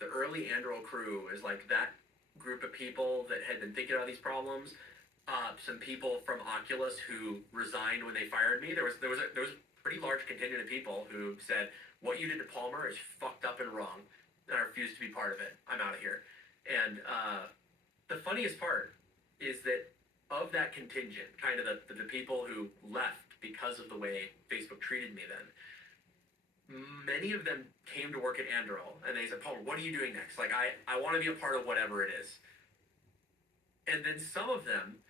the early Anduril crew is like that group of people that had been thinking about these problems. Some people from Oculus who resigned when they fired me. There was a pretty large contingent of people who said, "What you did to Palmer is fucked up and wrong, and I refuse to be part of it. I'm out of here." And the funniest part is that of that contingent, kind of the people who left because of the way Facebook treated me then, many of them came to work at Anduril and they said, "Palmer, what are you doing next? Like, I want to be a part of whatever it is." And then some of them,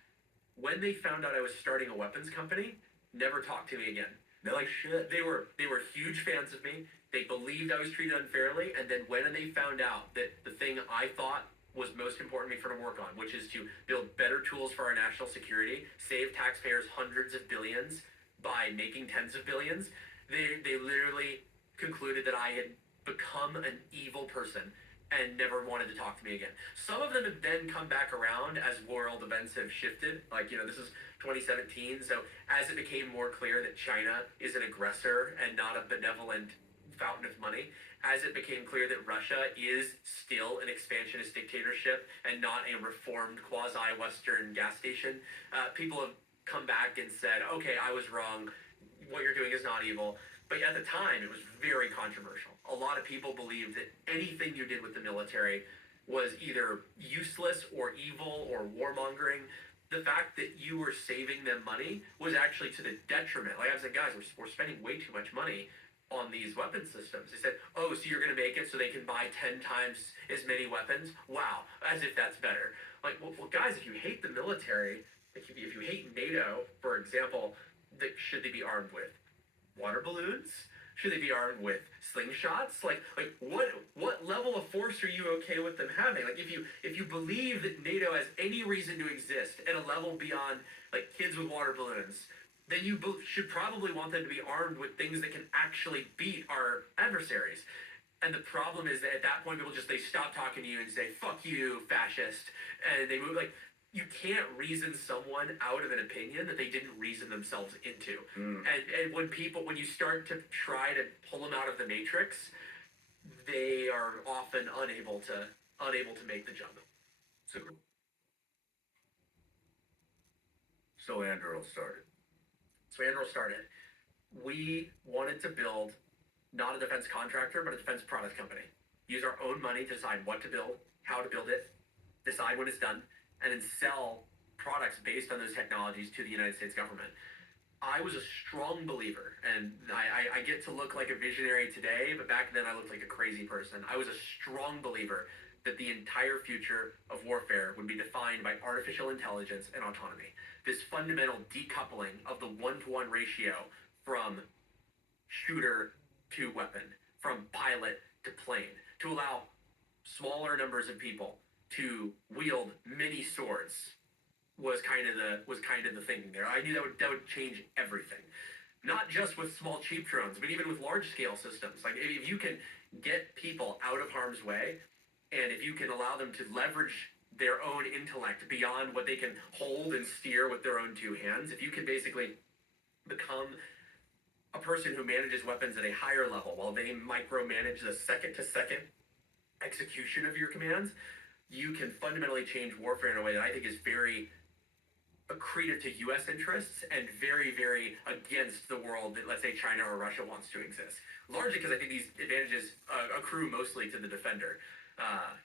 when they found out I was starting a weapons company, never talked to me again. They're like, shit. They were huge fans of me. They believed I was treated unfairly, and then when they found out that the thing I thought was most important for me to work on, which is to build better tools for our national security, save taxpayers hundreds of billions by making tens of billions, they literally concluded that I had become an evil person and never wanted to talk to me again. Some of them have then come back around as world events have shifted. Like, this is 2017, so as it became more clear that China is an aggressor and not a benevolent fountain of money, as it became clear that Russia is still an expansionist dictatorship and not a reformed quasi-Western gas station, people have come back and said, "Okay, I was wrong. What you're doing is not evil." But at the time, it was very controversial. A lot of people believed that anything you did with the military was either useless or evil or warmongering. The fact that you were saving them money was actually to the detriment. Like I said, guys, we're spending way too much money on these weapon systems. They said, "Oh, so you're going to make it so they can buy 10 times as many weapons? Wow," as if that's better. Like, well, guys, if you hate the military, if you hate NATO, for example, should they be armed with water balloons? Should they be armed with slingshots? Like what level of force are you okay with them having? Like, if you believe that NATO has any reason to exist at a level beyond like kids with water balloons, then you should probably want them to be armed with things that can actually beat our adversaries. And the problem is that at that point, they stop talking to you and say, "Fuck you, fascist," and they move. Like, you can't reason someone out of an opinion that they didn't reason themselves into. And when you start to try to pull them out of the matrix, they are often unable to make the jump. So Anduril started. We wanted to build not a defense contractor, but a defense product company. Use our own money to decide what to build, how to build it, decide when it's done, and then sell products based on those technologies to the United States government. I was a strong believer, and I get to look like a visionary today, but back then I looked like a crazy person. I was a strong believer that the entire future of warfare would be defined by artificial intelligence and autonomy. This fundamental decoupling of the one-to-one ratio from shooter to weapon, from pilot to plane, to allow smaller numbers of people to wield many swords was kind of the thinking there. I knew that would change everything. Not just with small cheap drones, but even with large scale systems. Like, if you can get people out of harm's way, and if you can allow them to leverage their own intellect beyond what they can hold and steer with their own two hands, if you can basically become a person who manages weapons at a higher level while they micromanage the second to second execution of your commands, you can fundamentally change warfare in a way that I think is very accretive to U.S. interests and very, very against the world that, let's say, China or Russia wants to exist. Largely because I think these advantages accrue mostly to the defender.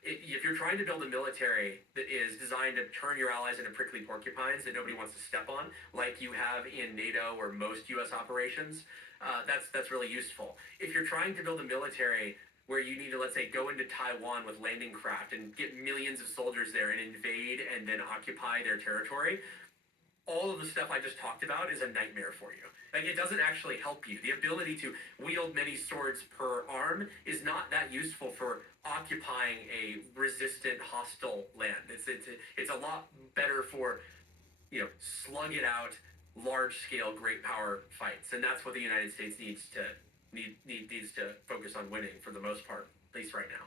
If you're trying to build a military that is designed to turn your allies into prickly porcupines that nobody wants to step on, like you have in NATO or most U.S. operations, that's really useful. If you're trying to build a military where you need to, let's say, go into Taiwan with landing craft and get millions of soldiers there and invade and then occupy their territory, all of the stuff I just talked about is a nightmare for you. Like, it doesn't actually help you. The ability to wield many swords per arm is not that useful for occupying a resistant, hostile land. It's a lot better for, slug it out, large scale, great power fights, and that's what the United States needs to focus on winning for the most part, at least right now.